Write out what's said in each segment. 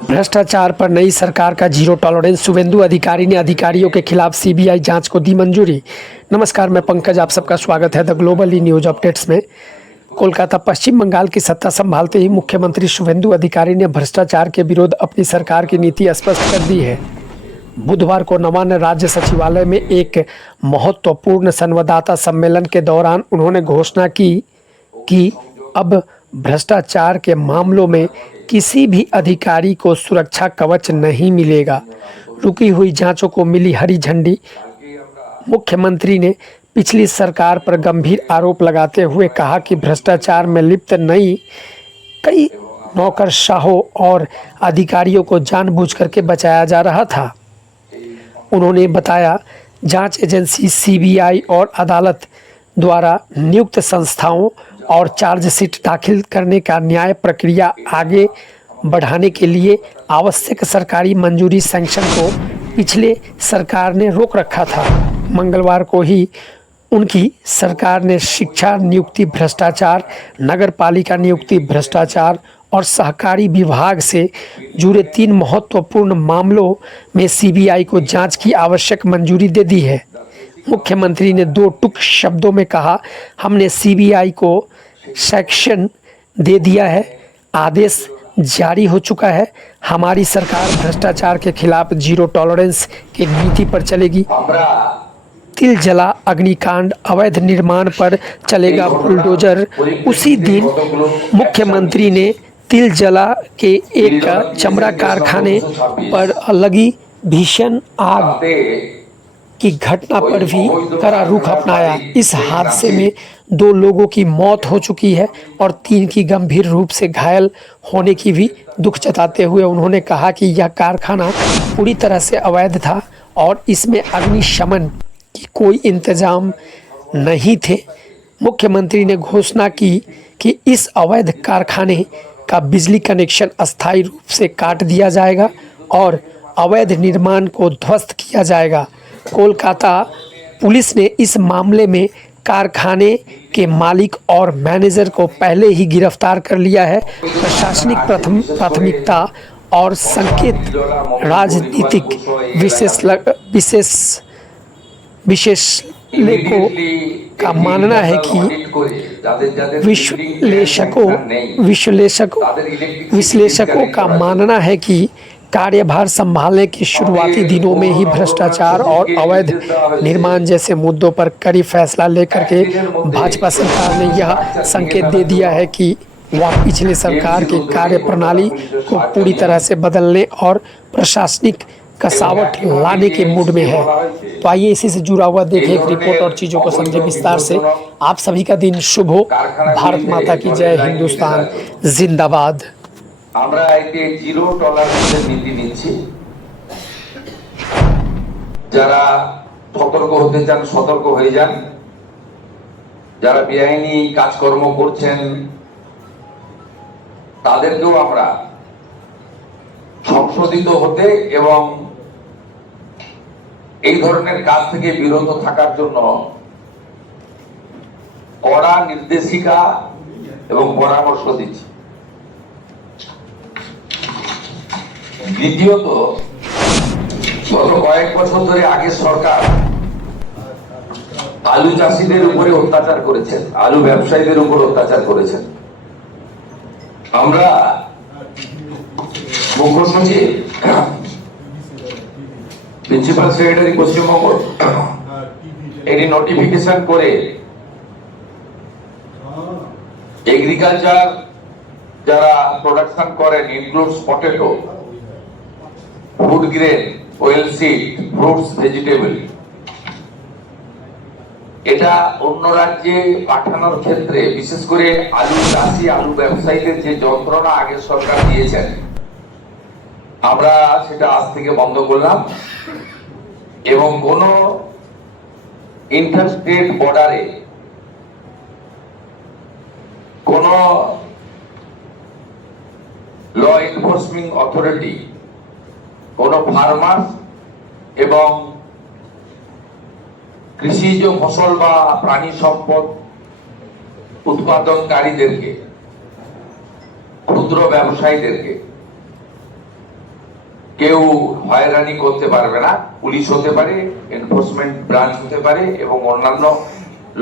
भ्रष्टाचार पर नई सरकार का जीरो टॉलरेंस। शुभेंदु अधिकारी ने अधिकारियों के खिलाफ सीबीआई जांच को दी मंजूरी। नमस्कार, मैं पंकज, आप सबका स्वागत है द ग्लोबल न्यूज अपडेट्स में। कोलकाता पश्चिम बंगाल की सत्ता संभालते ही मुख्यमंत्री शुभेंदु अधिकारी ने भ्रष्टाचार के विरुद्ध अपनी सरकार की नीति स्पष्ट कर दी है। बुधवार को नवान्न राज्य सचिवालय में एक महत्वपूर्ण संवाददाता सम्मेलन के दौरान उन्होंने घोषणा की कि अब भ्रष्टाचार के मामलों में किसी भी अधिकारी को सुरक्षा कवच नहीं मिलेगा। रुकी हुई जांचों को मिली हरी झंडी। मुख्यमंत्री ने पिछली सरकार पर गंभीर आरोप लगाते हुए कहा कि भ्रष्टाचार में लिप्त कई नौकरशाहों और अधिकारियों को जानबूझकर के बचाया जा रहा था। उन्होंने बताया, जांच एजेंसी सीबीआई और अदालत द्वारा नियुक्त संस्थाओं और चार्जशीट दाखिल करने का न्याय प्रक्रिया आगे बढ़ाने के लिए आवश्यक सरकारी मंजूरी सैंक्शन को पिछले सरकार ने रोक रखा था। मंगलवार को ही उनकी सरकार ने शिक्षा नियुक्ति भ्रष्टाचार, नगरपालिका नियुक्ति भ्रष्टाचार और सहकारी विभाग से जुड़े 3 महत्वपूर्ण मामलों में सीबीआई को जांच की आवश्यक मंजूरी दे दी है। मुख्यमंत्री ने 2 टूक शब्दों में कहा, हमने सीबीआई को सैंक्शन दे दिया है, आदेश जारी हो चुका है। हमारी सरकार भ्रष्टाचार के खिलाफ जीरो टॉलरेंस की नीति पर चलेगी। तिल जला अग्निकांड, अवैध निर्माण पर चलेगा बुलडोजर। उसी दिन मुख्यमंत्री ने तिल जला के एक चमड़ा कारखाने पर लगी भीषण आग की घटना पर भी कड़ा रुख अपनाया। इस हादसे में 2 लोगों की मौत हो चुकी है और 3 की गंभीर रूप से घायल होने की भी दुख जताते हुए उन्होंने कहा कि यह कारखाना पूरी तरह से अवैध था और इसमें अग्निशमन की कोई इंतजाम नहीं थे। मुख्यमंत्री ने घोषणा की कि इस अवैध कारखाने का बिजली कनेक्शन अस्थायी रूप से काट दिया जाएगा और अवैध निर्माण को ध्वस्त किया जाएगा। कोलकाता पुलिस ने इस मामले में कारखाने के मालिक और मैनेजर को पहले ही गिरफ्तार कर लिया है। प्रशासनिक प्राथमिकता और संकेत राजनीतिक विशेषज्ञों का मानना है कि विश्लेषकों का मानना है कि कार्यभार संभालने के शुरुआती दिनों में ही भ्रष्टाचार और अवैध निर्माण जैसे मुद्दों पर कड़ी फैसला लेकर के भाजपा सरकार ने यह संकेत दे दिया है कि वह पिछले सरकार की कार्यप्रणाली को पूरी तरह से बदलने और प्रशासनिक कसावट लाने के मूड में है। तो आइए इसी से जुड़ा हुआ देखें एक रिपोर्ट और चीज़ों को समझे विस्तार से। आप सभी का दिन शुभ हो। भारत माता की जय, हिंदुस्तान जिंदाबाद। আমরা এতে জিরো টলারেন্সের নীতি নিচ্ছি। যারা সতর্ক হতে চান সতর্ক হয়ে যান। যারা বেআইনি কাজকর্ম করছেন তাদেরকেও আমরা সংশোধিত হতে এবং এই ধরনের কাজ থেকে বিরত থাকার জন্য কড়া নির্দেশিকা এবং পরামর্শ দিচ্ছি। দ্বিতীয়ত, গত কয়েক বছর ধরে আগের সরকার আলু চাষীদের উপরে অত্যাচার করেছেন, আলু ব্যবসায়ীদের উপর অত্যাচার করেছেন। আমরা মুখ্য সচিব, প্রিন্সিপাল সেক্রেটারি পশ্চিমবঙ্গ এটি নোটিফিকেশন করে এগ্রিকালচার যারা প্রোডাকশন করেন, includes potato, food grain, well seed, fruits, vegetable, এটা অন্য রাজ্যে পাঠানোর ক্ষেত্রে বিশেষ করে আলু চাষি, আলু ব্যবসায়ীদের যে যন্ত্রণা আগে সরকার দিয়েছেন, আমরা সেটা আজ থেকে বন্ধ করলাম এবং কোন ইন্টারস্টেট বর্ডারে কোন ল এনফোর্সমেন্ট অথরিটি কোন ফার্মার এবং কৃষিজ ফসল বা প্রাণী সম্পদ উৎপাদনকারীদেরকে, ক্ষুদ্র ব্যবসায়ীদেরকে কেউ হয়রানি করতে পারবে না। পুলিশ হতে পারে, এনফোর্সমেন্ট ব্রাঞ্চ হতে পারে এবং অন্যান্য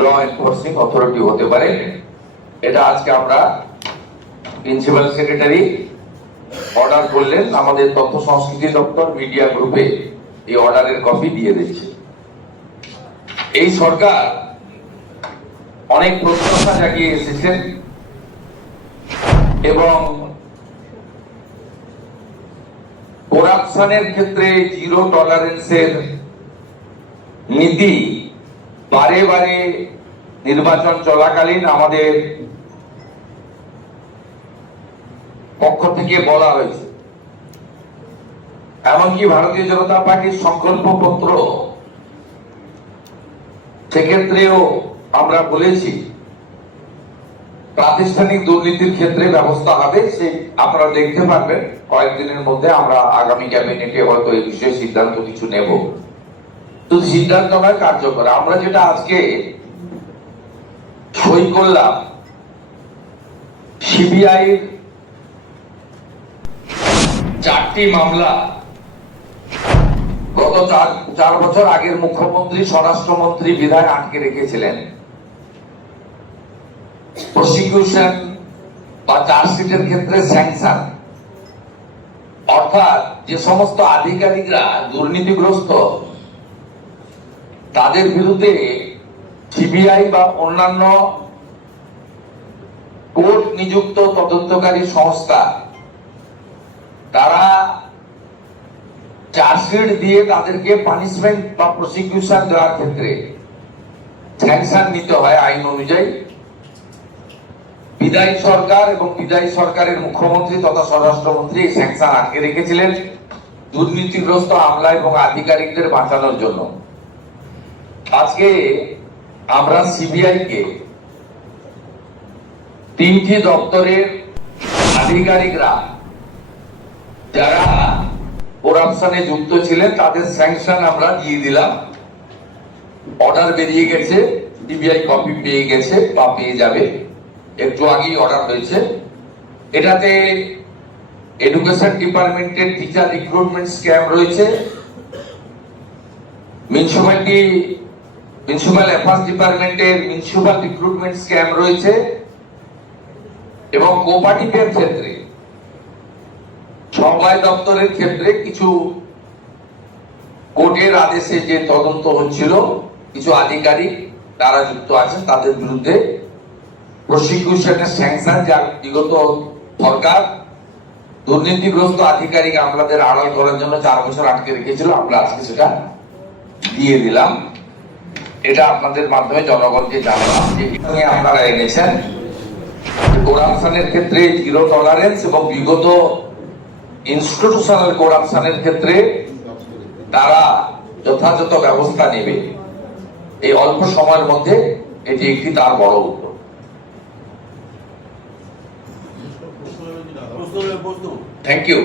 ল এনফোর্সিং অথরিটি হতে পারে। এটা আজকে আমরা প্রিন্সিপাল সেক্রেটারি অর্ডার করলেন, আমাদের তথ্য সংস্কৃতি দপ্তর মিডিয়া গ্রুপে এই অর্ডারের কপি দিয়ে দিচ্ছে। এই সরকার অনেক প্রত্যাশা জাগিয়ে এসেছেন এবং করাপশনের ক্ষেত্রে জিরো টলারেন্সের নীতি বারে বারে নির্বাচন চলাকালীন আমাদের পক্ষ থেকে বলা হয়েছে। এমনকি ভারতীয় জনতা পার্টির সংকল্পপত্র সেক্ষেত্রেও আমরা বলেছি প্রাতিষ্ঠানিক দুর্নীতির ক্ষেত্রে ব্যবস্থা হবে। সেই আপনারা দেখতে পারবেন কয়েকদিনের মধ্যে আমরা আগামী ক্যাবিনেটে হয়তো এই বিষয়ে সিদ্ধান্ত কিছু নেব। তো সিদ্ধান্ত নয়, কার্যকর। আমরা যেটা আজকে সই করলাম, সিবিআই 4টি মামলা গত 4 বছর আগের মুখ্যমন্ত্রী, স্বরাষ্ট্রমন্ত্রী বিধায় আটকে রেখেছিলেন। প্রসিকিউশন বা চার্জশিটের ক্ষেত্রে স্যাংশন, অর্থাৎ যে সমস্ত আধিকারিকরা দুর্নীতিগ্রস্ত তাদের বিরুদ্ধে সিবিআই বা অন্যান্য কোর্ট নিযুক্ত তদন্তকারী সংস্থা তারা চার্জশিট দিয়ে তাদেরকে পানিশমেন্ট বা প্রসিকিউশন দেওয়ার ক্ষেত্রে স্যাংশন নিতে হয় আইন অনুযায়ী। বিদায়ী সরকার এবং বিদায়ী সরকারের মুখ্যমন্ত্রী তথা স্বরাষ্ট্রমন্ত্রী এই স্যাংশন আটকে রেখেছিলেন দুর্নীতিগ্রস্ত আমলা এবং আধিকারিকদের বাঁচানোর জন্য। আজকে আমরা সিবিআই কে 3টি দপ্তরের আধিকারিকরা যারা করাপশনে যুক্ত ছিলেন তাদের স্যাংশন আমরা দিয়ে দিলাম। অর্ডার বেরিয়ে গেছে, সিবিআই কপি পেয়ে গেছে বা পেয়ে যাবে, একটু আগেই অর্ডার হয়েছে। এটাতে এডুকেশন ডিপার্টমেন্টের টিচার রিক্রুটমেন্ট স্ক্যাম রয়েছে, মিউনিসিপ্যাল অ্যাফেয়ার্স ডিপার্টমেন্টের মিউনিসিপ্যাল রিক্রুটমেন্ট স্ক্যাম রয়েছে এবং কোঅপারেটিভের ক্ষেত্রে সমবায় দপ্তরের ক্ষেত্রে কিছু কোর্টের আদেশে যে তদন্ত হচ্ছিল কিছু আধিকারিক তারা যুক্ত আছেন, তাদের বিরুদ্ধে প্রসিকিউশনের স্যাংশন যা বিগত সরকার দুর্নীতিগ্রস্ত আধিকারিক আমলাদের আড়াল করার জন্য 4 বছর আটকে রেখেছিল, আমরা আজকে সেটা দিয়ে দিলাম। এটা আপনাদের মাধ্যমে জনগণকে জানালাম যে এখানে আপনারা এনেছেন করাপশনের ক্ষেত্রে জিরো টলারেন্স এবং বিগত ইনস্টিটিউশনাল করাপশনের ক্ষেত্রে তারা যথাযথ ব্যবস্থা নেবে। এই অল্প সময়ের মধ্যে এটি একটি তার বড় উদ্যোগ। Thank you.